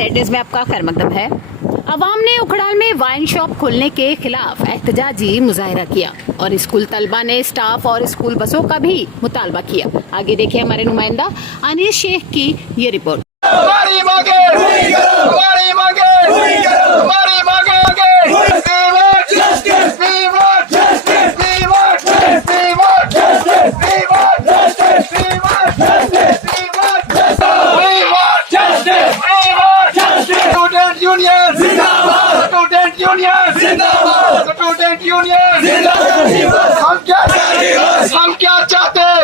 Z में आपका खैर मकदम है। अवाम ने उखड़ाल में वाइन शॉप खोलने के खिलाफ एहतजाजी मुजाहरा किया और स्कूल तलबा ने स्टाफ और स्कूल बसों का भी मुतालबा किया। आगे देखिए हमारे नुमाइंदा अनीस शेख की ये रिपोर्ट। हमारी मांगे हमारी मांगे हमारी मांगे स्टूडेंट यूनियन जिंदाबाद, स्टूडेंट यूनियन जिंदाबाद, स्टूडेंट यूनियन जिंदाबाद। हम क्या चाहते हैं?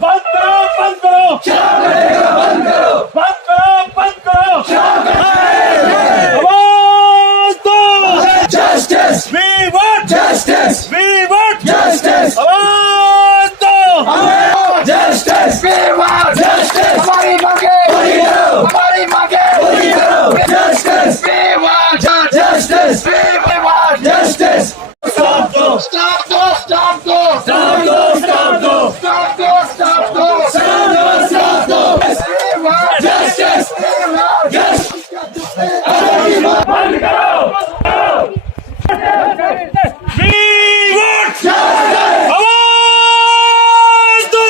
बंद करो, बंद करो, बंद करो, बंद करो, बंद करो। आवाज दो। Justice. We want justice. We want justice. आवाज दो। Justice. We want justice. हमारी मांगे पूरी करो, हमारी मांगे पूरी करो। Justice. We want justice. We want justice. Stop दो, Stop दो, stop दो, stop दो, stop दो, stop दो, stop दो, stop दो, stop दो। We want justice. We want justice. बंद करो। We want justice. आवाज दो।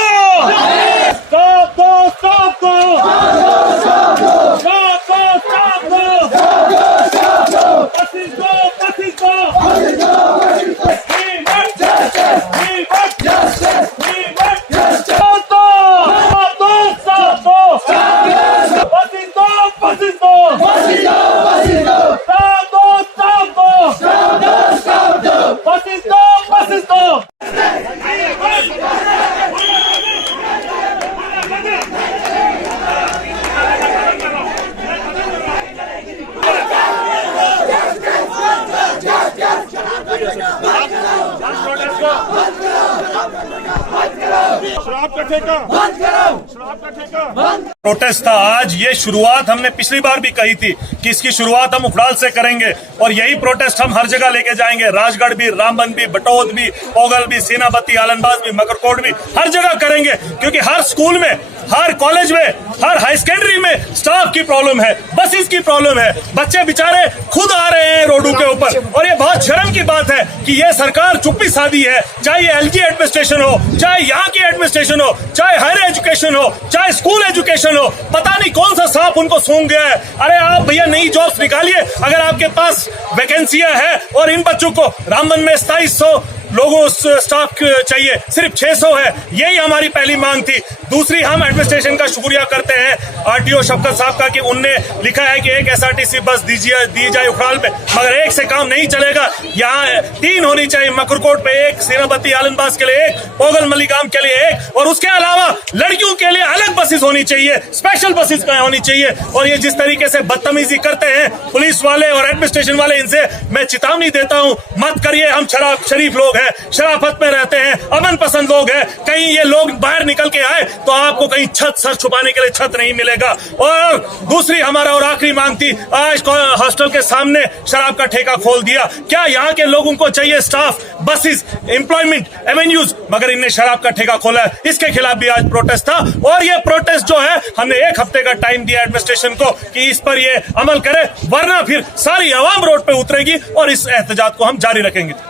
Stop दो, stop दो, stop दो, stop दो, stop दो। बसिस दो, बसिस दो। We want justice. We want justice. We want justice. Stop दो, stop दो, stop दो, stop दो। बसिस दो, बसिस दो, बसिस दो, बसिस दो। Stop दो, stop दो, stop दो, stop दो। बसिस दो, बसिस दो। शराब का ठेका बंद करो, शराब का ठेका बंद। प्रोटेस्ट था आज। ये शुरुआत हमने पिछली बार भी कही थी कि इसकी शुरुआत हम उखड़ाल से करेंगे और यही प्रोटेस्ट हम हर जगह लेके जाएंगे। राजगढ़ भी, रामबन भी, बटोद भी, पोगल भी, सेनापति, आलनबाज भी, मकरकोट भी, हर जगह करेंगे क्योंकि हर स्कूल में, हर कॉलेज में, हर हाई सेकेंडरी में स्टाफ की प्रॉब्लम है, बसेस की प्रॉब्लम है। बच्चे बेचारे खुद आ रहे हैं रोडों के ऊपर और ये बहुत शर्म की बात है कि ये सरकार चुप्पी साधी है। चाहे ये एलजी एडमिनिस्ट्रेशन हो, चाहे यहाँ की एडमिनिस्ट्रेशन हो, चाहे हायर एजुकेशन हो, चाहे स्कूल एजुकेशन हो, पता नहीं कौन सा सांप उनको सूंघ गया है। अरे आप भैया नई जॉब्स निकालिए अगर आपके पास वैकेंसियां है। और इन बच्चों को रामबन में 2700 लोगों स्टाफ चाहिए, सिर्फ 600 है। यही हमारी पहली मांग थी। दूसरी, हम एडमिनिस्ट्रेशन का शुक्रिया करते हैं आरटीओ शफकत साहब का कि उनने लिखा है कि एक एसआरटीसी बस दी जाए उखड़ाल पे, मगर एक से काम नहीं चलेगा। यहाँ 3 होनी चाहिए, मकरकोट पे 1, सेनापति आलनबाज के लिए 1, पोगल मलिगाम के लिए 1 और उसके अलावा लड़कियों के लिए अलग बसेस होनी चाहिए, स्पेशल बसेस होनी चाहिए। और ये जिस तरीके से बदतमीजी करते हैं पुलिस वाले और एडमिनिस्ट्रेशन वाले, इनसे मैं चेतावनी देता हूँ, मत करिए। हम शरीफ लोग हैं, शराफत में रहते हैं, अमन पसंद लोग हैं। कहीं ये लोग बाहर निकल के आए तो आपको कहीं सर छुपाने के लिए छत नहीं मिलेगा। और दूसरी हमारा और आखिरी मांग थी, आज हॉस्टल के सामने शराब का ठेका खोल दिया। क्या यहाँ के लोगों को चाहिए स्टाफ, बसेस, एम्प्लॉयमेंट, एवेन्यूज, मगर इनने शराब का ठेका खोला है। इसके खिलाफ भी आज प्रोटेस्ट था और ये प्रोटेस्ट जो है हमने 1 हफ्ते का टाइम दिया एडमिनिस्ट्रेशन को कि इस पर ये अमल करे, वरना फिर सारी आवाम रोड पे उतरेगी और इस एहतजाज को हम जारी रखेंगे।